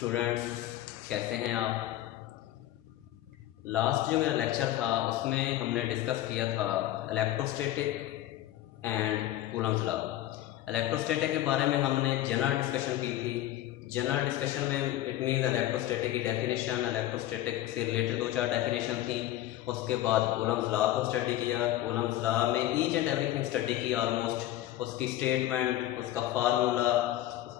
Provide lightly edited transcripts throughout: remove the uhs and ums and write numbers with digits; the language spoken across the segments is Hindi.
स्टूडेंट्स, कैसे हैं आप। लास्ट जो मेरा लेक्चर था उसमें हमने डिस्कस किया था electrostatic and Coulomb's law. Electrostatic के बारे में हमने जनरल डिस्कशन की थी। जनरल डिस्कशन में इट मीन्स इलेक्ट्रोस्टैटिक की डेफिनेशन, इलेक्ट्रोस्टैटिक से रिलेटेड दो चार डेफिनेशन थी। उसके बाद कूलम्स लॉ को स्टडी किया। कूलम्स लॉ में ईच एंड एवरीथिंग स्टडी की ऑलमोस्ट, उसकी स्टेटमेंट, उसका फार्मूला।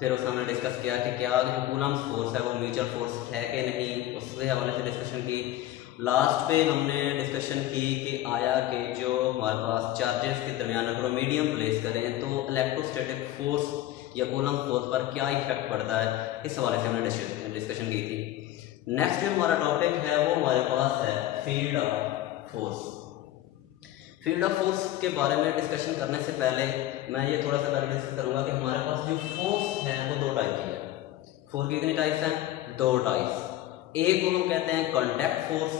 फिर उसमें हमने डिस्कस किया कि क्या जो कूलम्स फोर्स है वो म्यूचुअल फोर्स है कि नहीं, उसके हवाले से डिस्कशन की। लास्ट पे हमने डिस्कशन की कि आया कि जो हमारे पास चार्जेस के दरमियान अगर मीडियम प्लेस करें तो इलेक्ट्रोस्टैटिक फोर्स या कूलम फोर्स पर क्या इफेक्ट पड़ता है, इस हवाले से हमने डिस्कशन की थी। नेक्स्ट जो हमारा टॉपिक है वो हमारे पास है field of force. Field of force के बारे में डिस्कशन करने से पहले मैं ये थोड़ा सा पहले डिस्कस करूंगा कि हमारे पास जो फोर्स है वो दो टाइप की है। फोर्स की कितनी टाइप्स हैं? दो टाइप्स। एक को हम कहते हैं कॉन्टैक्ट फोर्स,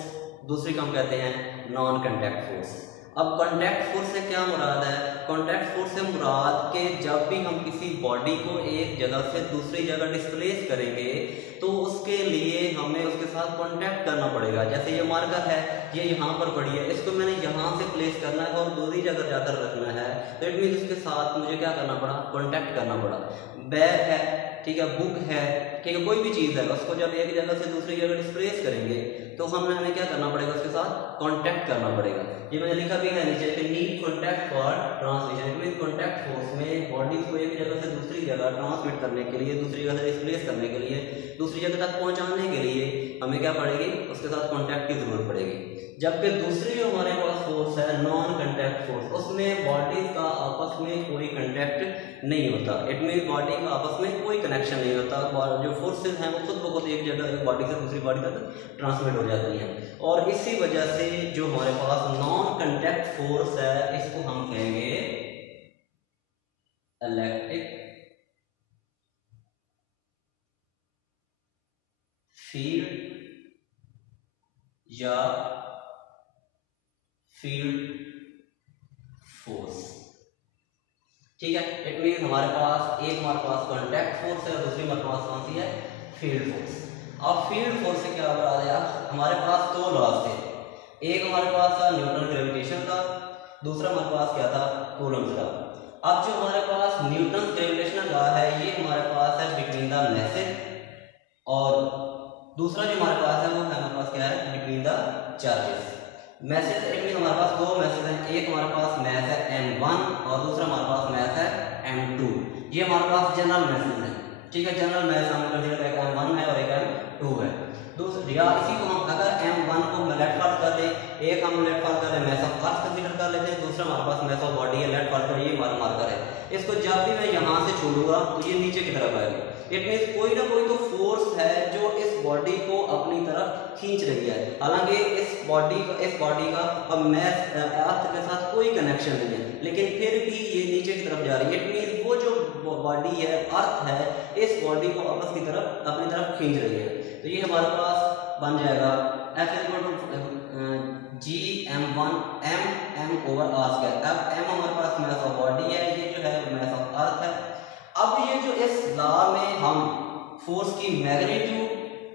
दूसरी को हम कहते हैं नॉन कॉन्टैक्ट फोर्स। अब कॉन्टैक्ट फोर्स से क्या मुराद है? कॉन्टैक्ट फोर्स से मुराद के जब भी हम किसी बॉडी को एक जगह से दूसरी जगह डिस्प्लेस करेंगे तो उसके लिए हमें उसके साथ कॉन्टैक्ट करना पड़ेगा। जैसे ये मार्कर है, ये यहाँ पर पड़ी है, इसको मैंने यहाँ से प्लेस करना है और दूसरी जगह जाकर रखना है, तो इट मीन उसके साथ मुझे क्या करना पड़ा? कॉन्टैक्ट करना पड़ा। बैग है, ठीक है, बुक है, ठीक है, कोई भी चीज़ है, उसको जब एक जगह से दूसरी जगह डिस्प्लेस करेंगे तो हमें क्या करना पड़ेगा? उसके साथ कांटेक्ट करना पड़ेगा। ये मैंने लिखा भी है नीचे कि need contact for transmission. It mean contact force में बॉडी को एक जगह से दूसरी जगह ट्रांसमिट करने के लिए, दूसरी जगह से डिस्प्लेस करने के लिए, दूसरी जगह तक पहुंचाने के लिए हमें क्या पड़ेगी? उसके साथ कांटेक्ट की जरूरत पड़ेगी। जबकि दूसरी जो हमारे पास फोर्स है नॉन कांटेक्ट फोर्स, उसमें बॉडीज का आपस में कोई कांटेक्ट नहीं होता। इट मीन बॉडी का आपस में कोई कनेक्शन नहीं होता। जो फोर्सेज हैं वो खुद ब खुद एक जगह एक बॉडी से दूसरी बॉडी तक ट्रांसमिट हो जाती हैं। और इसी वजह से जो हमारे पास नॉन कांटेक्ट फोर्स है इसको हम कहेंगे इलेक्ट्रिक फील्ड या फील्ड फोर्स। ठीक है, इट मीन हमारे पास एक हमारे पास कांटेक्ट फोर्स है और दूसरी हमारे पास कौन सी है? Field force. अब फील्ड फोर्स से क्या बता दिया? हमारे पास दो लॉज थे। एक हमारे पास था न्यूटन ग्रेविटेशन का, दूसरा हमारे पास क्या था? कूलम्स का। अब जो हमारे पास न्यूटन ग्रेविटेशनल लॉ है ये हमारे पास है बिटवीन द मैसेज, और दूसरा जो हमारे पास है वो हमारे पास क्या है? Between the charges. Message it mean हमारे पास दो मैसेज हैं, एक हमारे पास मैथ है m1 और दूसरा हमारे पास मैथ है m2। ये हमारे पास जनरल मैसेज है, ठीक है। जनरल मैसेज हम कंसीडर एक m1 है और एक m2 है। दूसरा या इसी को हम अगर m1 को लेट फॉल्ट कर ले, एक हम लेट फॉल्ट कर ले मैथ ऑफ अर्थ कंसीडर कर लेते हैं, दूसरा हमारे पास मैथ ऑफ बॉडी है। लेट फॉल्ट कर ये हमारा मार्कर है, इसको जब भी मैं यहाँ से छोड़ूंगा तो ये नीचे की तरफ आएगा। इट मीन्स कोई ना कोई तो फोर्स है जो इस बॉडी को अपनी तरफ खींच रही है। हालांकि इस बॉडी का अब मैथ अर्थ के साथ कोई कनेक्शन नहीं है, लेकिन फिर भी ये नीचे की तरफ जा रही है। इट मीन्स वो जो बॉडी है, अर्थ है, इस बॉडी को आपस की तरफ अपनी तरफ खींच रही है। तो ये हमारे पास बन जाएगा F g m1 m over r square. अब m हमारे पास मैथ ऑफ बॉडी है, ये जो है मैथ ऑफ अर्थ है। अब ये जो इस लॉ में हम फोर्स की मैग्नीट्यूड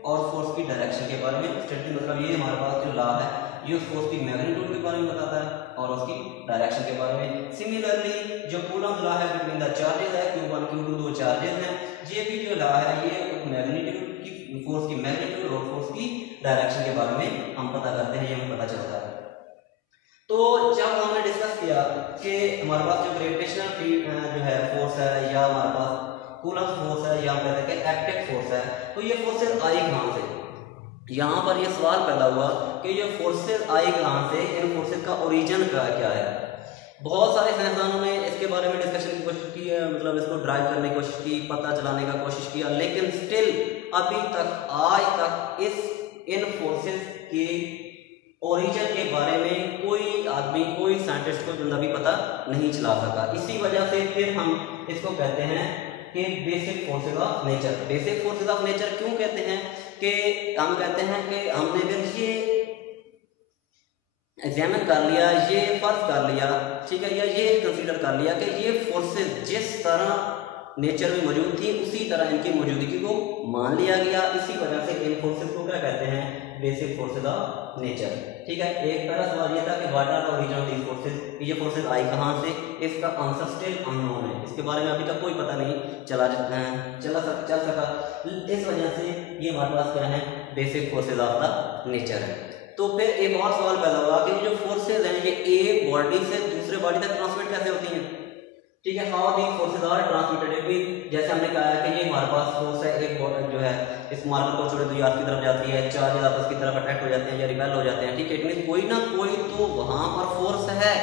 और फोर्स की डायरेक्शन के बारे में स्टडी, मतलब ये हमारे पास जो लॉ है ये उस फोर्स की मैग्नीट्यूड के बारे में बताता है और उसकी डायरेक्शन के बारे में। सिमिलरली जो कूलम्स लॉ है बिटवीन द चार्जेस है, Q1 Q2 दो चार्जेस हैं, ये भी जो लॉ है ये मैग्नीट्यूड की, फोर्स की मैग्नीट्यूड और फोर्स की डायरेक्शन के बारे में हम पता करते हैं, ये हमें पता चलता है। तो जब हमने डिस्कस किया कि हमारे पास जो ग्रेविटेशनल फील्ड जो है फोर्स है, या हमारे पास कूलम फोर्स है, या हम कहते हैं कि एक्टिव फोर्स है, तो ये फोर्सेस आई कहाँ से? यहाँ पर ये सवाल पैदा हुआ कि ये फोर्सेस आई कहाँ से, इन फोर्सेस का ओरिजिन क्या है। बहुत सारे साइंसदानों ने इसके बारे में डिस्कशन की कोशिश की है, मतलब इसको ड्राइव करने की कोशिश की, पता चलाने का कोशिश किया, लेकिन स्टिल अभी तक आज तक इन फोर्सेस की ओरिजिन के बारे में कोई आदमी, कोई साइंटिस्ट को जिंदा भी पता नहीं चला सका। इसी वजह से फिर हम इसको कहते हैं कि basic forces of nature. Basic forces of nature क्यों कहते हैं? कि हम कहते हैं कि हमने फिर ये एग्जामिन कर लिया, ये फर्ज कर लिया, ठीक है, या ये कंसीडर कर लिया कि ये फोर्सेस जिस तरह नेचर में मौजूद थी उसी तरह इनकी मौजूदगी को मान लिया गया। इसी वजह से इन फोर्सेस को क्या कहते हैं, बेसिक फोर्सेस ऑफ नेचर। ठीक है, एक पहला सवाल ये था कि what are the origin of these forces, ये फोर्सेस आई कहाँ से, इसका आंसर स्टिल अननोन है, इसके बारे में अभी तक कोई पता नहीं चल सका। इस वजह से ये हमारे पास क्या है, basic forces of the nature है। तो फिर एक और सवाल पैदा हुआ कि जो फोर्सेज हैं ये एक बॉडी से दूसरे बॉडी तक ट्रांसमिट कैसे होती हैं। ठीक है, how these forces are transmitted. जैसे हमने कहा है कि ये हमारे पास फोर्स है, एक जो है इस मार्कर को छोड़े तो यार की तरफ जाती है, चार्जेस आपस की तरफ अट्रैक्ट हो जाते हैं या रिपेल हो जाते हैं। ठीक है, इट मीन कोई ना कोई तो वहां पर फोर्स है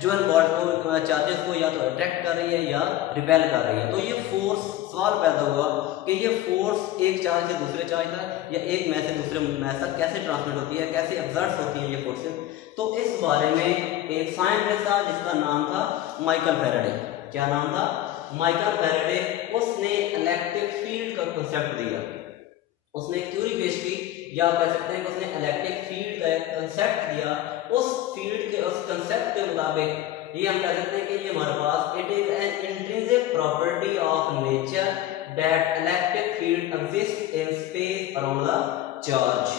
जो इन बॉडी को चार्जेस को या तो अट्रैक्ट कर रही है या रिपेल कर रही है। तो ये फोर्स, सवाल पैदा हुआ कि ये फोर्स एक चार्ज से दूसरे चार्ज तक या एक मैच से दूसरे मैच तक कैसे ट्रांसमिट होती है, कैसे एक्सर्ट होती है ये फोर्सेस। तो इस बारे में एक साइंटिस्ट था जिसका नाम था माइकल फैराडे। क्या नाम था, माइकल फैराडे। उसने इलेक्ट्रिक फील्ड का कंसेप्ट दिया, उसने एक थ्योरी पेश की, या कह सकते हैं कि उसने इलेक्ट्रिक फील्ड का एक कंसेप्ट दिया। उस फील्ड के उस कंसेप्ट के मुताबिक ये हम कह सकते हैं कि ये हमारे पास it is an intrinsic property of nature that electric field exist in space around the charge.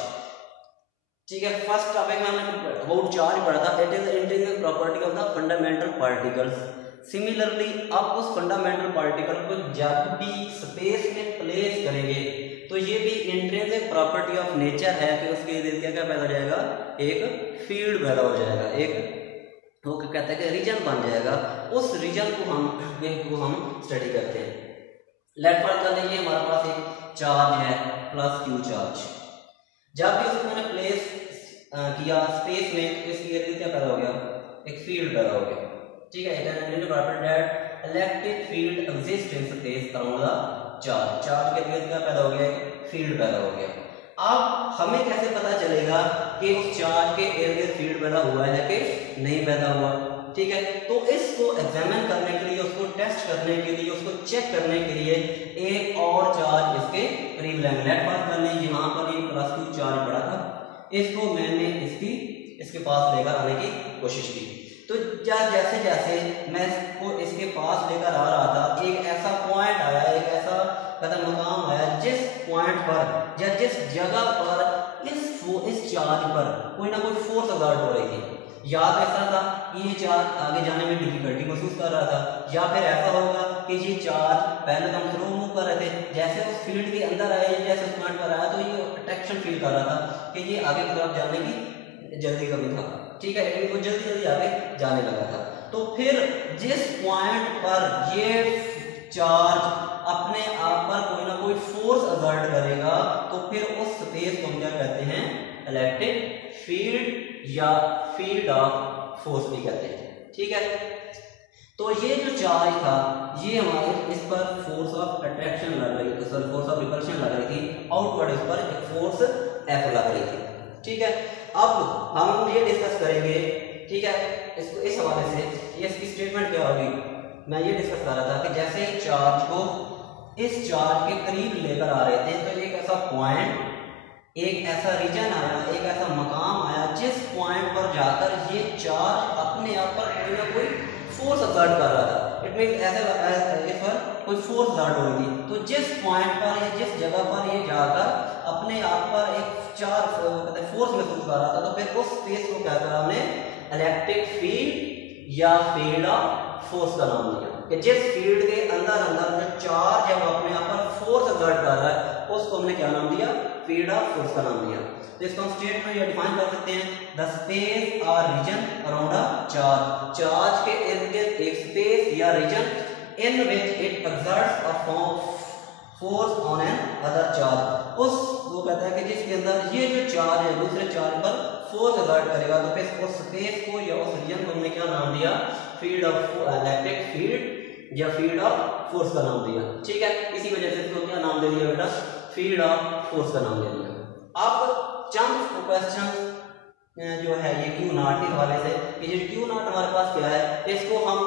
ठीक है, फर्स्ट टॉपिक में हमने अबाउट चार्ज पढ़ा था, it is intrinsic property of the fundamental particles. Similarly अब उस फंडामेंटल पार्टिकल को जब भी स्पेस में प्लेस करेंगे तो ये भी इंट्रिंसिक प्रॉपर्टी ऑफ नेचर है कि उसके इर्द क्या पैदा हो जाएगा, एक फील्ड पैदा हो जाएगा, एक वो क्या कहते हैं कि रीजन बन जाएगा। उस रीजन को हम स्टडी करते हैं। लेट फॉर कर लीजिए हमारे पास एक चार्ज है प्लस क्यू चार्ज, जब भी उसको मैंने प्लेस किया स्पेस में तो इसके इर्द क्या पैदा हो गया, एक फील्ड पैदा हो गया। ठीक है, electric field exist in space around the charge. Charge के इर्द क्या पैदा हो गया, एक फील्ड पैदा हो गया। अब हमें कैसे पता चलेगा कि उस चार्ज के इर्द गिर्द फील्ड पैदा हुआ है कि नहीं पैदा हुआ। ठीक है, तो इसको एग्जामिन करने के लिए, उसको टेस्ट करने के लिए, उसको चेक करने के लिए एक और चार्ज इसके करीब लेंगे। लेट बात कर लें, यहाँ पर ये प्लस क्यू चार्ज पड़ा था, इसको मैंने इसके पास लेकर आने की कोशिश की। तो जैसे जैसे मैं इसको इसके पास लेकर आ रहा था, एक ऐसा पॉइंट आया, एक ऐसा मकाम आया जिस पॉइंट पर या जिस जगह पर इस चार्ज पर कोई ना कोई फोर्स एक्सर्ट हो रही थी। या तो ऐसा था कि ये चार्ज आगे जाने में डिफिकल्टी महसूस कर रहा था, या फिर ऐसा होगा कि ये चार्ज पहले तो हम स्लो मूव कर रहे थे, जैसे उस फील्ड के अंदर आया, जैसे उस पॉइंट पर आया तो ये अट्रैक्शन फील कर रहा था कि ये आगे की तरफ जाने की जल्दी कमी था। ठीक है, लेकिन वो जल्दी जल्दी आगे जाने लगा था। तो फिर जिस पॉइंट पर ये चार्ज अपने आप पर कोई ना कोई फोर्स एक्सर्ट करेगा तो फिर उस स्पेस को हम क्या कहते हैं, इलेक्ट्रिक फील्ड या फील्ड ऑफ फोर्स भी कहते हैं। ठीक है, तो ये जो चार्ज था ये हमारे इस पर फोर्स ऑफ अट्रैक्शन लग रही थी, फोर्स ऑफ रिपल्शन लग रही थी, आउटवर्ड इस पर एक फोर्स एफ लग रही थी। ठीक है, अब हम ये डिस्कस करेंगे। ठीक है, इसको इस हवाले से ये इसकी स्टेटमेंट क्या होगी, मैं ये डिस्कस कर रहा था कि जैसे ही चार्ज को इस चार्ज के करीब लेकर आ रहे थे तो एक ऐसा पॉइंट, एक ऐसा रीजन आया, एक ऐसा मकाम आया जिस पॉइंट पर जाकर ये चार्ज अपने आप पर कोई ना कोई फोर्स एक्सर्ट कर रहा था। इट मीन ऐसे इस पर कोई फोर्स एक्सर्ट हो रही थी। तो जिस पॉइंट पर या जिस जगह पर ये जाकर अपने आप पर एक फोर्स महसूस कर रहा था तो फिर उस स्पेस को क्या करा हमने, इलेक्ट्रिक फील्ड या फील्ड ऑफ फोर्स का नाम दिया। कि जिस फील्ड के अंदर जो चार्ज है वो अपने आप पर फोर्स एक्सर्ट कर रहा है उसको हमने क्या नाम दिया, फील्ड ऑफ फोर्स का नाम दिया। तो इसको हम स्टेटमेंट या डिफाइन कर सकते हैं, द स्पेस और region around a charge. Charge के इर्द गिर्द एक स्पेस या region in which it exerts a force on another charge. उस वो कहता है कि जिसके अंदर ये जो चार्ज है दूसरे चार्ज पर फोर्स एक्सर्ट करेगा तो फिर उस स्पेस को या उस रीजन को हमने क्या नाम दिया, फील्ड ऑफ इलेक्ट्रिक फील्ड या फील्ड ऑफ फोर्स का नाम दिया। ठीक है, इसी वजह से इसको क्या नाम दे दिया बेटा, फील्ड ऑफ फोर्स का नाम दे दिया। अब चंद क्वेश्चन जो है ये क्यू नॉट के हवाले से, ये जो क्यू नॉट हमारे पास क्या है, इसको हम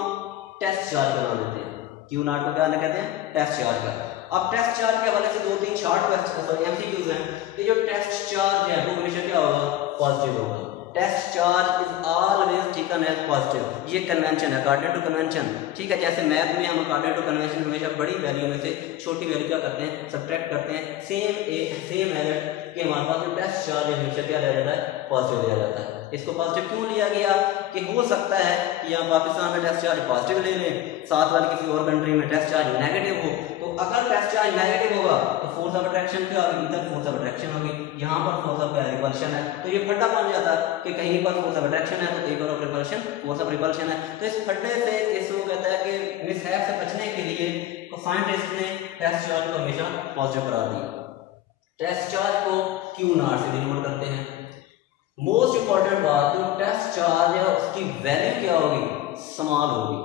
टेस्ट चार्ज का नाम देते हैं। क्यू नॉट को क्या कहते हैं, टेस्ट चार्ज का। अब टेस्ट चार्ज के हवाले से दो तीन शॉर्ट क्वेश्चन एमसीक्यूज हैं कि जो टेस्ट चार्ज है वो हमेशा क्या होगा, पॉजिटिव होगा। Test charge is always taken as positive, ये कन्वेंशन है अकॉर्डिंग टू कन्वेंशन, ठीक है। जैसे मैथ में हम अकॉर्डिंग टू कन्वेंशन हमेशा बड़ी वैल्यू में से छोटी वैल्यू क्या करते हैं, सब्ट्रैक्ट करते हैं। सेम एज कि हमारे पास में टेस्ट चार्ज हमेशा क्या लिया जाता है, पॉजिटिव लिया जाता है। इसको पॉजिटिव क्यों लिया गया कि हो सकता है कि यहाँ पाकिस्तान में टेस्ट चार्ज पॉजिटिव ले लें, साथ वाले किसी और कंट्री में टेस्ट चार्ज नेगेटिव हो, तो अगर टेस्ट चार्ज नेगेटिव होगा तो फोर्स ऑफ अट्रैक्शन क्या होगी, इधर फोर्स ऑफ अट्रैक्शन होगी, यहाँ पर फोर्स ऑफ रिपल्शन है। तो ये फड्डा बन जाता है कि कहीं पर फोर्स ऑफ अट्रैक्शन है तो कहीं पर रिपल्शन फोर्स ऑफ रिपल्शन है। तो इस फड्डे से इसको कहता है कि मिसहैप से बचने के लिए साइंटिस्ट ने टेस्ट चार्ज को हमेशा पॉजिटिव करार दिया। टेस्ट चार्ज को क्यू नॉट से डिनोट करते हैं। मोस्ट इंपॉर्टेंट बात, जो टेस्ट चार्ज है उसकी वैल्यू क्या होगी, स्मॉल होगी।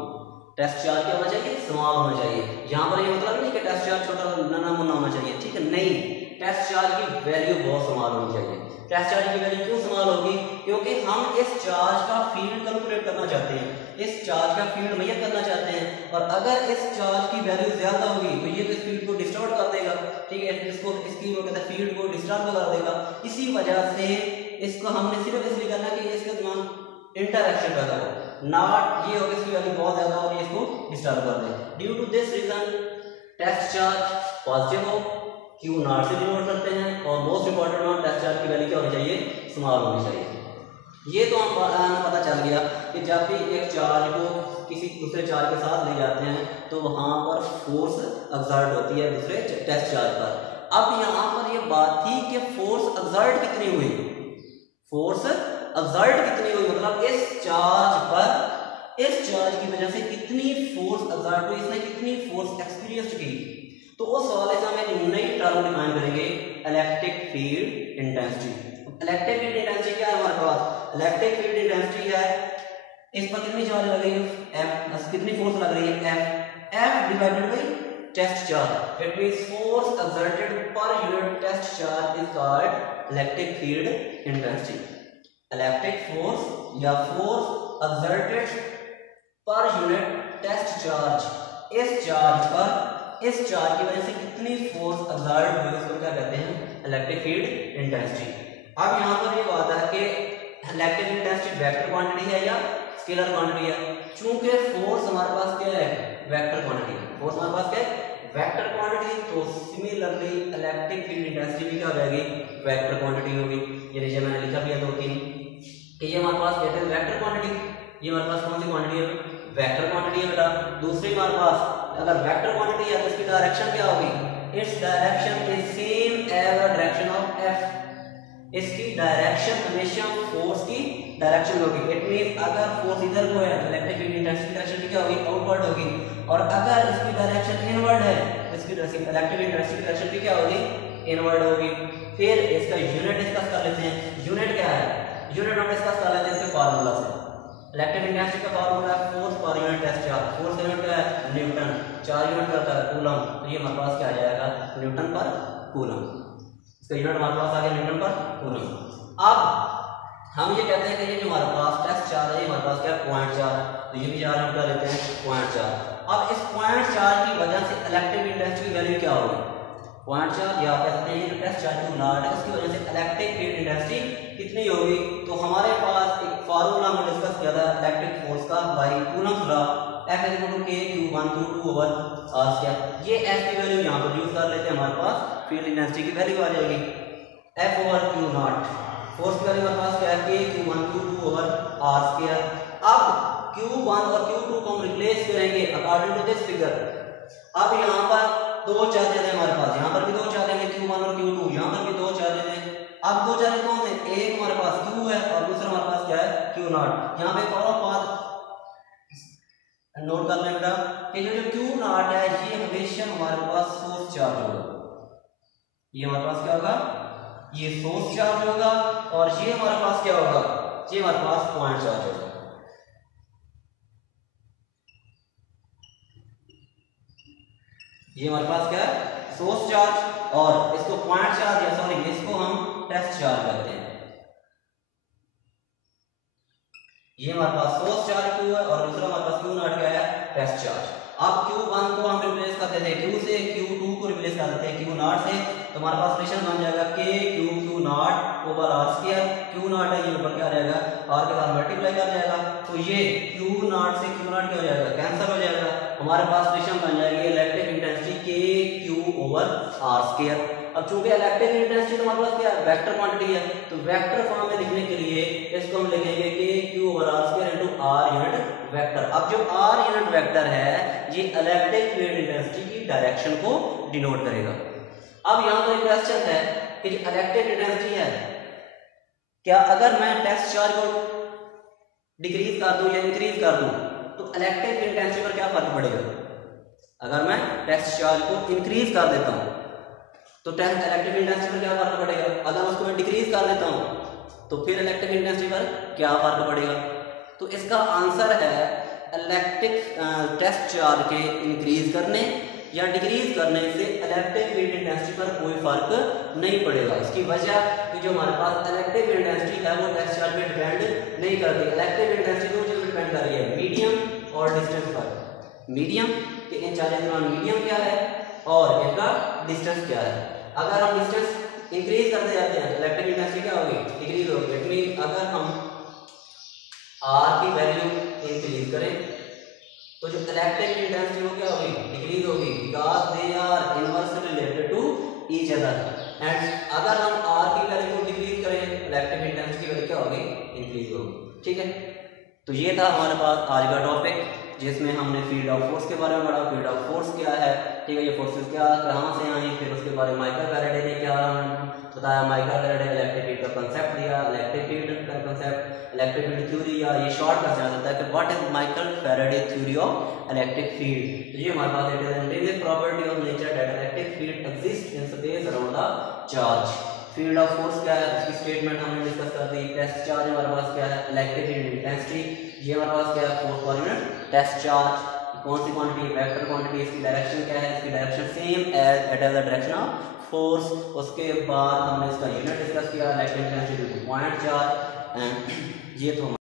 टेस्ट चार्ज क्या होना चाहिए, स्मॉल होना चाहिए। यहाँ पर ये मतलब नहीं कि टेस्ट चार्ज छोटा नन्हा मुन्ना होना चाहिए, ठीक है, नहीं, टेस्ट चार्ज की वैल्यू बहुत स्मॉल होनी चाहिए। टेस्ट चार्ज की वैल्यू क्यों स्मॉल होगी, क्योंकि हम इस चार्ज का फील्ड कैलकुलेट करना चाहते हैं, इस चार्ज का फील्ड मुहैया करना चाहते हैं, और अगर इस चार्ज की वैल्यू ज्यादा होगी तो ये तो इस फील्ड को डिस्टॉर्ट कर देगा, ठीक है, इसको इसकी वो कहते हैं फील्ड को डिस्टर्ब कर देगा। इसी वजह से इसको हमने सिर्फ इसलिए करना कि इसके दरमियान इंटरैक्शन पैदा हो, नॉट ये हो कि इसकी वैल्यू बहुत ज्यादा हो और इसको डिस्टर्ब कर दे। Due to this reason test charge positive हो, क्यू नॉट से डिनोट करते हैं, और most important one test charge की वैल्यू क्या होनी चाहिए, स्मॉल होनी चाहिए। ये तो हम पता चल गया कि जब भी एक चार्ज को किसी दूसरे चार्ज के साथ ले जाते हैं तो वहां पर फोर्स एक्सर्ट होती है दूसरे टेस्ट चार्ज पर। अब यहाँ पर ये बात थी कि फोर्स एक्सर्ट कितनी हुई, फोर्स एक्सर्ट कितनी हुई, मतलब इस चार्ज पर, इस चार्ज की वजह से कितनी फोर्स एक्सर्ट हुई, इसने कितनी फोर्स एक्सपीरियंस की। तो उस हवाले से हम एक नई टर्म डिफाइन करेंगे, electric field intensity. Electric field intensity क्या है हमारे पास, इलेक्ट्रिक फील्ड इंटेंसिटी है, इस पर कितनी चार्ज लग रही है, एफ, कितनी फोर्स लग रही है, F divided by test charge. It means force exerted per unit test charge is called electric field intensity. Electric force या force exerted per unit test charge, इस चार्ज पर, इस चार्ज की वजह से कितनी फोर्स एक्सर्ट हुई उसको क्या कहते हैं, इलेक्ट्रिक फील्ड इंटेंसिटी। अब यहाँ पर ये बात है कि electric field intensity vector quantity है या स्केलर क्वांटिटी है। चूंकि फोर्स हमारे पास क्या है, वेक्टर क्वांटिटी है, फोर्स हमारे पास क्या है, वेक्टर क्वांटिटी, तो सिमिलरली इलेक्ट्रिक फील्ड इंटेंसिटी भी क्या हो जाएगी, वेक्टर क्वांटिटी होगी। ये नीचे मैंने लिखा भी है 2-3 कि ये हमारे पास कहते हैं वेक्टर क्वांटिटी, ये हमारे पास कौन सी क्वांटिटी है, वेक्टर क्वांटिटी है बेटा। दूसरी हमारे पास अगर वेक्टर क्वांटिटी है तो इसकी डायरेक्शन क्या होगी, its direction is same as the direction of F, इसकी डायरेक्शन हमेशा फोर्स की डायरेक्शन होगी। इट मींस अगर फोर्स इधर को है तो इलेक्ट्रिक फील्ड इंटेंसिटी डायरेक्शन क्या होगी, आउटवर्ड होगी, और अगर इसकी डायरेक्शन इनवर्ड है तो इसकी इलेक्ट्रिक इंटेंसिटी डायरेक्शन भी क्या होगी, इनवर्ड होगी। फिर इसका यूनिट डिस्कस कर लेते हैं, यूनिट क्या है, यूनिट हम डिस्कस कर लेते हैं इसके फार्मूला से। इलेक्ट्रिक इंटेंसिटी का फार्मूला है फोर्स पर unit test charge, force unit क्या है, न्यूटन, चार्ज यूनिट क्या होता है, कूलम, तो ये हमारे पास क्या आ जाएगा, न्यूटन पर कूलम, इसका यूनिट हमारे पास आ गया न्यूटन पर कूलम। अब हम ये कहते हैं कि ये जो हमारे पास टेस्ट चार्ज है हमारे पास क्या है, पॉइंट चार्ज, तो ये भी चार्ज हम क्या लेते हैं, पॉइंट चार्ज। अब इस पॉइंट चार्ज की वजह से इलेक्ट्रिक इंटेंसिटी की वैल्यू क्या होगी, पॉइंट चार्ज या कह सकते हैं ये टेस्ट चार्ज को नॉट है, उसकी वजह से इलेक्ट्रिक फील्ड इंटेंसिटी कितनी होगी। तो हमारे पास एक फार्मूला हमने डिस्कस किया था इलेक्ट्रिक फोर्स का by Coulomb's law, F = K⁴ ये F की वैल्यू यहाँ पर यूज कर लेते हैं, हमारे पास फील्ड इंटेंसिटी की वैल्यू आ जाएगी F/Q0, फोर्स की वैल्यू हमारे पास क्या है, K⁴ अब Q1 और Q2 को हम रिप्लेस करेंगे अकॉर्डिंग टू दिस फिगर। अब यहाँ पर दो चार्जेस हैं हमारे पास, यहाँ पर भी दो चार्जेस हैं Q1 और Q2, यहाँ पर भी दो चार्जेस हैं। अब दो चार्जेस कौन से, एक हमारे पास Q है और दूसरा हमारे पास क्या है, Q0। यहाँ पे और बात नोट कर लें बेटा कि जो Q0 है ये हमेशा हमारे पास सोर्स चार्ज होगा, ये हमारे पास क्या होगा, ये सोर्स चार्ज होगा, और ये हमारे पास क्या होगा, ये हमारे पास पॉइंट चार्ज होगा। ये हमारे पास क्या है, सोर्स चार्ज, और इसको पॉइंट चार्ज या सॉरी इसको हम टेस्ट चार्ज कहते हैं। ये हमारे पास सोर्स चार्ज Q है और दूसरा हमारे पास Q0 क्या है, टेस्ट चार्ज। अब Q1 को हम रिप्लेस करते थे Q से, Q2 को रिप्लेस रिप्लेस कर देते हैं क्यू नॉट से, तो हमारे पास रिलेशन बन जाएगा K q naught over r square. Q naught है ये ऊपर क्या रहेगा, आर के साथ मल्टीप्लाई कर जाएगा, तो ये क्यू नॉट से क्यू नॉट क्या हो जाएगा, कैंसिल हो जाएगा। हमारे पास रिलेशन बन जाएगी इलेक्ट्रिक इंटेंसिटी के क्यू ओवर आर स्क्वायर। अब चूंकि इलेक्ट्रिक इंटेंसिटी तो हमारे पास क्या है, वेक्टर क्वांटिटी है, तो वेक्टर फॉर्म में लिखने के लिए इसको हम लिखेंगे कि q over r square into r unit vector. अब जो आर यूनिट वेक्टर है ये इलेक्ट्रिक फील्ड इंटेंसिटी की डायरेक्शन को डिनोट करेगा। अब यहाँ पर एक क्वेश्चन है कि जो इलेक्ट्रिक इंटेंसिटी है, क्या अगर मैं टेस्ट चार्ज को डिक्रीज कर दूं या इंक्रीज कर दूं तो इलेक्ट्रिक इंटेंसिटी पर क्या फर्क पड़ेगा। अगर मैं टेस्ट चार्ज को इंक्रीज कर देता हूं तो इलेक्ट्रिक इंटेंसिटी पर क्या फर्क पड़ेगा, अगर उसको मैं डिक्रीज कर देता हूं तो फिर इलेक्ट्रिक इंटेंसिटी पर क्या फर्क पड़ेगा। तो इसका आंसर है इलेक्ट्रिक टेस्ट चार्ज के इंक्रीज करने या डिक्रीज करने से इलेक्ट्रिक फील्ड इंटेंसिटी पर कोई फर्क नहीं पड़ेगा। इसकी वजह कि जो हमारे पास इलेक्ट्रिक इंटेंसिटी है वो टेस्ट चार्ज पे डिपेंड नहीं करती। इलेक्ट्रिक इंटेंसिटी दो चीज़ पर डिपेंड कर रही है, मीडियम और डिस्टेंस पर। मीडियम के इन चार्जेस के दौरान मीडियम क्या है और इनका डिस्टेंस क्या है। अगर हम डिस्टेंस इंक्रीज करते जाते हैं इलेक्ट्रिक इंटेंसिटी क्या होगी, डिक्रीज होगी। इट मीन अगर हम आर की वैल्यू इंक्रीज करें तो जो इलेक्ट्रिक इंटेंसिटी वो क्या होगी, डिक्रीज होगी, because they are inversely related to each other. And अगर हम आर की वैल्यू को डिक्रीज करें इलेक्ट्रिक इंटेंसिटी की वैल्यू क्या होगी, इंक्रीज होगी। ठीक है, तो ये था हमारे पास आज का टॉपिक जिसमें हमने फील्ड ऑफ फोर्स के बारे में पढ़ा। फील्ड ऑफ फोर्स क्या है, ठीक है, ये फोर्सेस क्या कहाँ से आई, फिर उसके बारे में माइकल फैराडे ने क्या बताया, माइकल फैराडे इलेक्ट्रिक फील्ड का कंसेप्ट दिया, इलेक्ट्रिक फील्ड का कंसेप्ट, इलेक्ट्रिक फील्ड थ्योरी, या ये शॉर्ट का जाना जाता है कि what is Michael Faraday theory of electric field. तो ये हमारे पास it is intensive property of nature that electric field exist in space around the charge. Field of force क्या है उसकी स्टेटमेंट हमने डिस्कस कर दी। टेस्ट चार्ज हमारे पास क्या है, इलेक्ट्रिक फील्ड इंटेंसिटी, ये हमारे पास क्या है, फोर्स पर यूनिट टेस्ट चार्ज। कौन सी क्वांटिटी, वेक्टर क्वांटिटी, इसकी डायरेक्शन क्या है, इसकी direction same as it is the direction of force. उसके बाद हमने इसका यूनिट डिस्कस किया, electric intensity point charge. And ये तो